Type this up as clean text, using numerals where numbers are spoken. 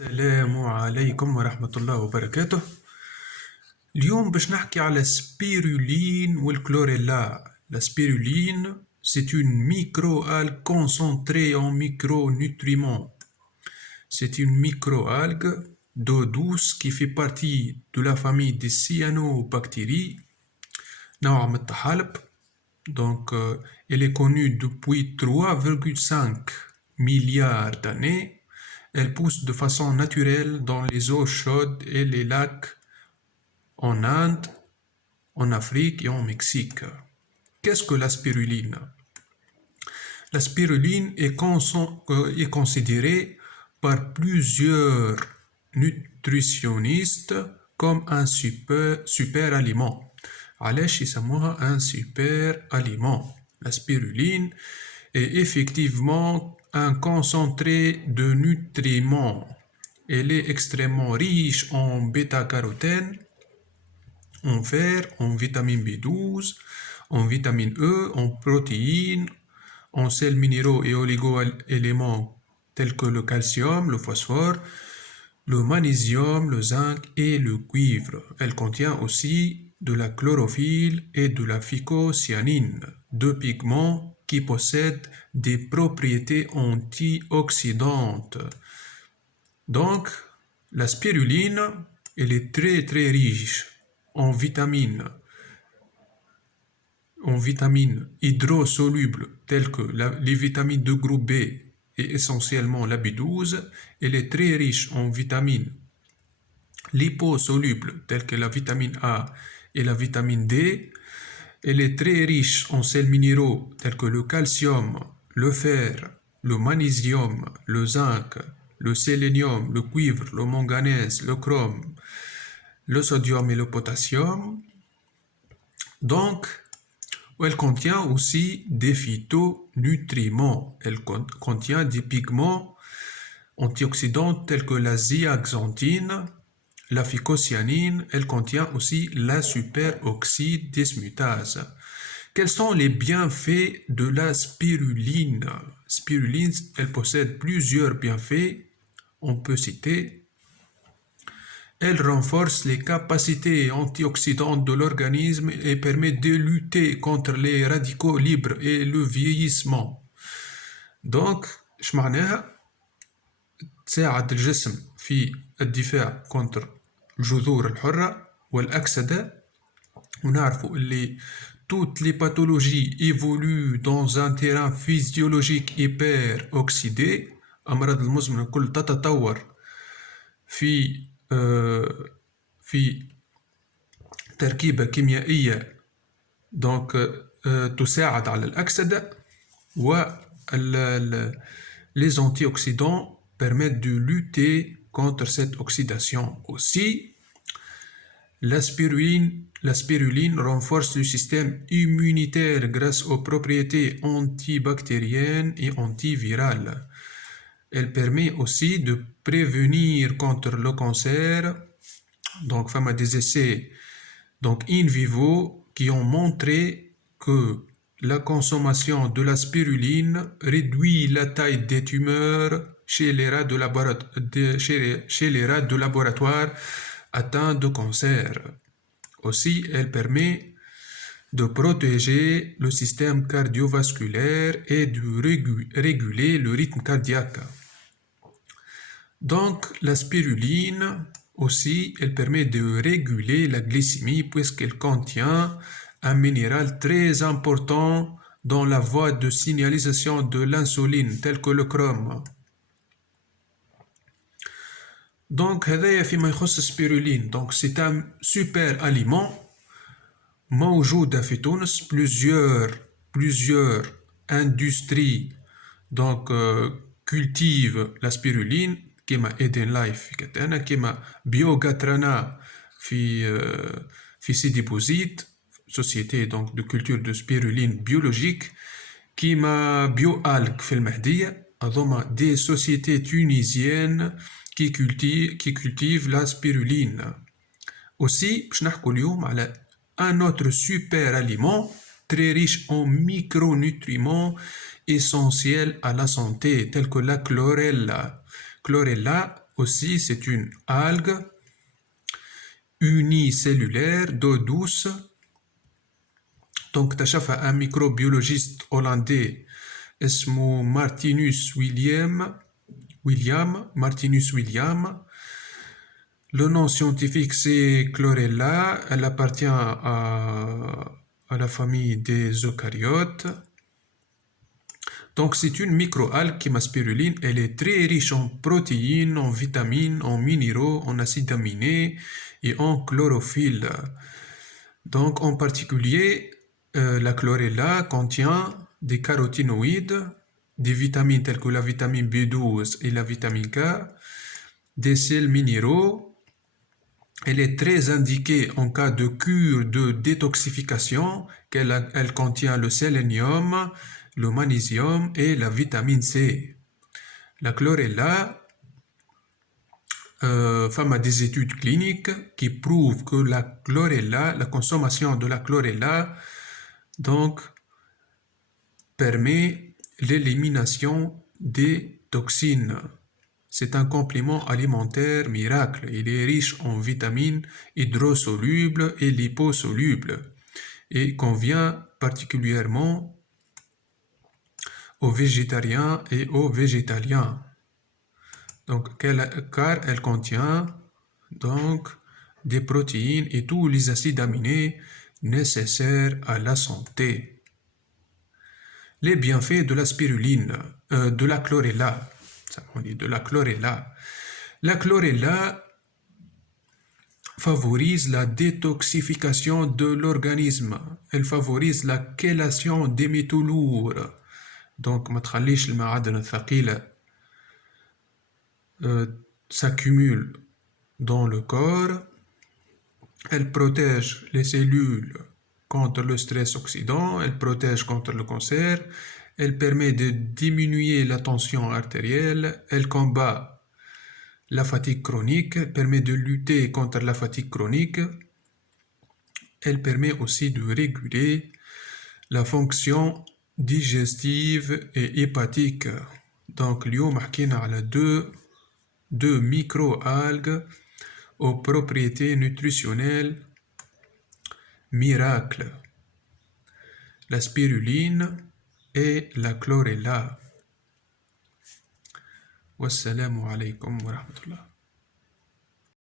السلام عليكم ورحمة الله وبركاته. اليوم باش نحكي على السبيرولين والكلوريلا. La spiruline, c'est une microalgue concentrée en micronutriments. C'est une microalgue d'eau douce qui fait partie de la famille des cyanobactéries, نوع من الطحالب. Donc, elle est connue depuis 3,5 milliards d'années. Elle pousse de façon naturelle dans les eaux chaudes et les lacs en Inde, en Afrique et en Mexique. Qu'est-ce que la spiruline? La spiruline est considérée par plusieurs nutritionnistes comme un super aliment. علاش يسموها un super aliment? La spiruline est effectivement un concentré de nutriments. Elle est extrêmement riche en bêta-carotène, en fer, en vitamine B12, en vitamine E, en protéines, en sels minéraux et oligo-éléments tels que le calcium, le phosphore, le magnésium, le zinc et le cuivre. Elle contient aussi de la chlorophylle et de la phycocyanine, deux pigments qui possèdent des propriétés antioxydantes. Donc, la spiruline, elle est très riche en vitamines hydrosolubles telles que les vitamines de groupe B et essentiellement la B12. Elle est très riche en vitamines liposolubles telles que la vitamine A et la vitamine D. Elle est très riche en sels minéraux tels que le calcium, le fer, le magnésium, le zinc, le sélénium, le cuivre, le manganèse, le chrome, le sodium et le potassium. Donc, elle contient aussi des phytonutriments. Elle contient des pigments antioxydants tels que la zeaxanthine, la phycocyanine. Elle contient aussi la superoxyde dismutase. Quels sont les bienfaits de la spiruline? Spiruline, elle possède plusieurs bienfaits. On peut citer: elle renforce les capacités antioxydantes de l'organisme et permet de lutter contre les radicaux libres et le vieillissement. Donc, اش معناها؟ تساعد الجسم في الدفاع contre الجذور الحرة والأكسدة. ونعرفوا اللي toutes les pathologies évoluent dans un terrain physiologique hyper oxydé. أمراض المزمنة كل تتطور في تركيبة كيميائية تساعد على الأكسدة. les antioxydants permettent de lutter contre cette oxydation. Aussi, la spiruline renforce le système immunitaire grâce aux propriétés antibactériennes et antivirales. Elle permet aussi de prévenir contre le cancer. Donc, il y a des essais in vivo qui ont montré que la consommation de la spiruline réduit la taille des tumeurs chez les rats de laboratoire atteints de cancer. Aussi, elle permet de protéger le système cardiovasculaire et de réguler le rythme cardiaque. Donc, la spiruline aussi, elle permet de réguler la glycémie puisqu'elle contient un minéral très important dans la voie de signalisation de l'insuline, tel que le chrome. Donc, هذايا فيما يخص السبيرولين. Donc, c'est un super aliment موجودة في تونس. Plusieurs industries cultivent la spiruline كما Eden Life في كتانا, كما Biogatrana في Sidi Bouzid, société de culture de spiruline biologique, كما BioAlg في المهدية. هذوما des sociétés tunisiennes qui cultivent la spiruline. Aussi, باش نحكوا اليوم على un autre super aliment très riche en micronutriments essentiels à la santé, tels que la chlorella. Chlorella, aussi c'est une algue unicellulaire d'eau douce. Donc اكتشفها un microbiologiste hollandais اسمه Martinus William. Le nom scientifique c'est Chlorella. Elle appartient à la famille des eucaryotes. Donc c'est une microalgue qui est ma spiruline. Elle est très riche en protéines, en vitamines, en minéraux, en acides aminés et en chlorophylle. Donc en particulier, la chlorella contient des carotinoïdes, des vitamines telles que la vitamine B12 et la vitamine K, des sels minéraux. Elle est très indiquée en cas de cure de détoxification, elle contient le sélénium, le magnésium et la vitamine C. La chlorella, femme des études cliniques qui prouvent que la consommation de la chlorella, donc, permet l'élimination des toxines. C'est un complément alimentaire miracle. Il est riche en vitamines hydrosolubles et liposolubles et convient particulièrement aux végétariens et aux végétaliens. Donc, car elle contient donc des protéines et tous les acides aminés nécessaires à la santé. Les bienfaits de la spiruline, de la chlorella. On dit de la chlorella. La chlorella favorise la détoxification de l'organisme. Elle favorise la chélation des métaux lourds. Donc, ما تخليش المعادن الثقيلة s'accumule dans le corps. Elle protège les cellules contre le stress oxydant, elle protège contre le cancer, elle permet de diminuer la tension artérielle, elle combat la fatigue chronique, elle permet de lutter contre la fatigue chronique, elle permet aussi de réguler la fonction digestive et hépatique. Donc, اليوم حكينا على deux micro-algues aux propriétés nutritionnelles miracles, la spiruline et la chlorella. Wassalamu alaikum wa rahmatullah.